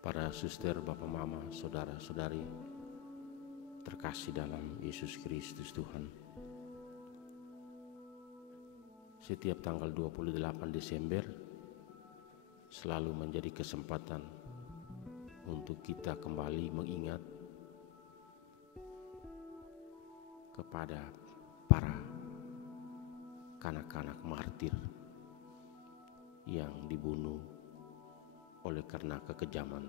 Para suster, bapak, mama, saudara-saudari terkasih dalam Yesus Kristus Tuhan. Setiap tanggal 28 Desember selalu menjadi kesempatan untuk kita kembali mengingat kepada para kanak-kanak martir yang dibunuh oleh karena kekejaman,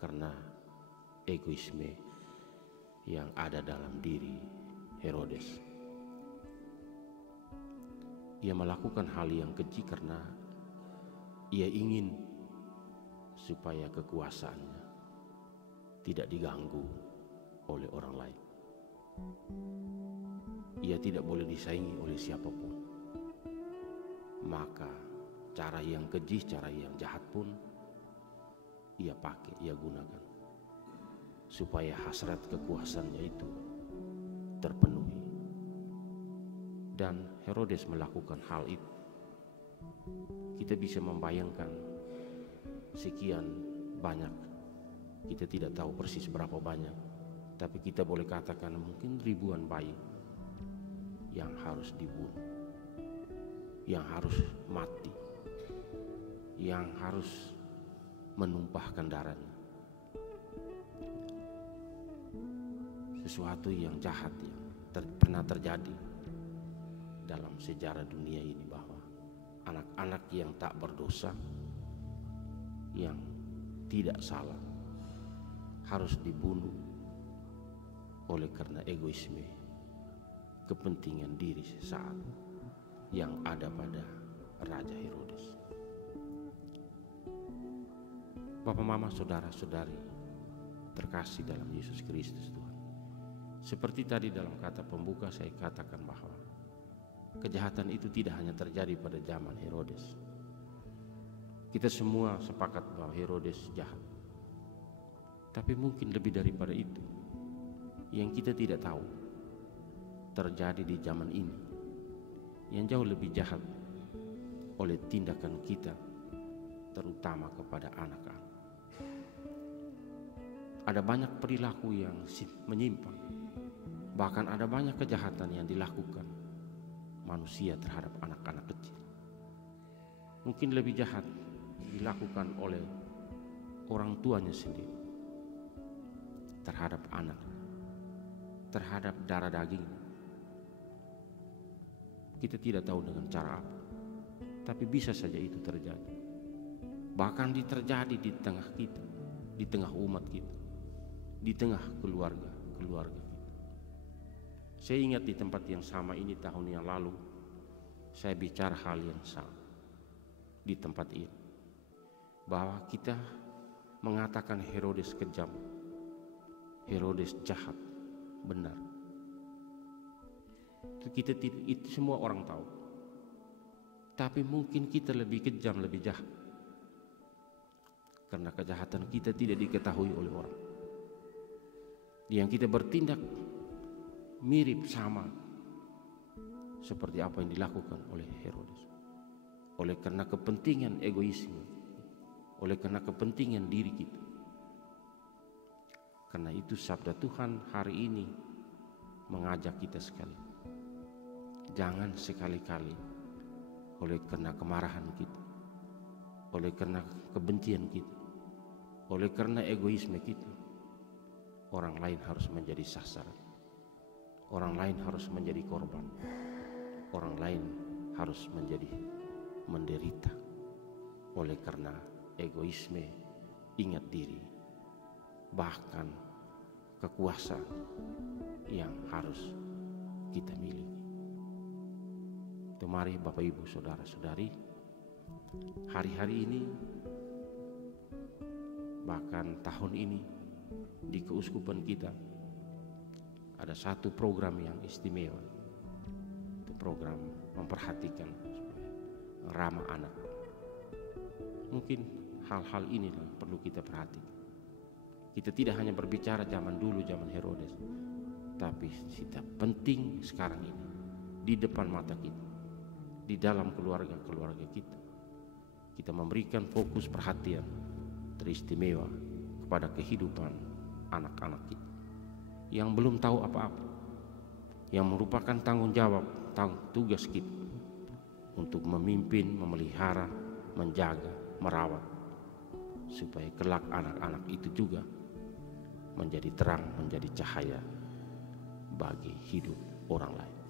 karena egoisme yang ada dalam diri Herodes. Ia melakukan hal yang keji karena ia ingin supaya kekuasaannya tidak diganggu oleh orang lain. Ia tidak boleh disaingi oleh siapapun. Maka cara yang keji, cara yang jahat pun ia pakai, ia gunakan supaya hasrat kekuasaannya itu terpenuhi. Dan Herodes melakukan hal itu. Kita bisa membayangkan sekian banyak, kita tidak tahu persis berapa banyak, tapi kita boleh katakan mungkin ribuan bayi yang harus dibunuh, yang harus mati, yang harus menumpahkan darahnya. Sesuatu yang jahat yang pernah terjadi dalam sejarah dunia ini, bahwa anak-anak yang tak berdosa, yang tidak salah, harus dibunuh oleh karena egoisme, kepentingan diri sesaat yang ada pada Raja Herodes. Bapak, mama, saudara-saudari terkasih dalam Yesus Kristus Tuhan. Seperti tadi dalam kata pembuka saya katakan bahwa kejahatan itu tidak hanya terjadi pada zaman Herodes. Kita semua sepakat bahwa Herodes jahat. Tapi mungkin lebih daripada itu yang kita tidak tahu terjadi di zaman ini, yang jauh lebih jahat oleh tindakan kita, terutama kepada anak-anak. Ada banyak perilaku yang menyimpang, bahkan ada banyak kejahatan yang dilakukan manusia terhadap anak-anak kecil. Mungkin lebih jahat dilakukan oleh orang tuanya sendiri terhadap anak, terhadap darah daging. Kita tidak tahu dengan cara apa, tapi bisa saja itu terjadi. Bahkan terjadi di tengah kita, di tengah umat kita, di tengah keluarga kita. Saya ingat di tempat yang sama ini tahun yang lalu, saya bicara hal yang sama di tempat ini, bahwa kita mengatakan Herodes kejam, Herodes jahat, benar. Itu semua orang tahu. Tapi mungkin kita lebih kejam, lebih jahat, karena kejahatan kita tidak diketahui oleh orang. Yang kita bertindak mirip sama seperti apa yang dilakukan oleh Herodes. Oleh karena kepentingan egoisme, oleh karena kepentingan diri kita. Karena itu sabda Tuhan hari ini mengajak kita sekali. Jangan sekali-kali oleh karena kemarahan kita, oleh karena kebencian kita, oleh karena egoisme kita, orang lain harus menjadi sasaran, orang lain harus menjadi korban, orang lain harus menjadi menderita oleh karena egoisme, ingat diri, bahkan kekuasaan yang harus kita miliki. Itu mari Bapak Ibu saudara-saudari, hari-hari ini, bahkan tahun ini, di keuskupan kita ada satu program yang istimewa. Itu program memperhatikan ramah anak. Mungkin hal-hal ini yang perlu kita perhatikan. Kita tidak hanya berbicara zaman dulu, zaman Herodes, tapi kita penting sekarang ini di depan mata kita, di dalam keluarga kita. Kita memberikan fokus perhatian teristimewa kepada kehidupan anak-anak kita yang belum tahu apa-apa, yang merupakan tanggung jawab, tugas kita untuk memimpin, memelihara, menjaga, merawat, supaya kelak anak-anak itu juga menjadi terang, menjadi cahaya bagi hidup orang lain.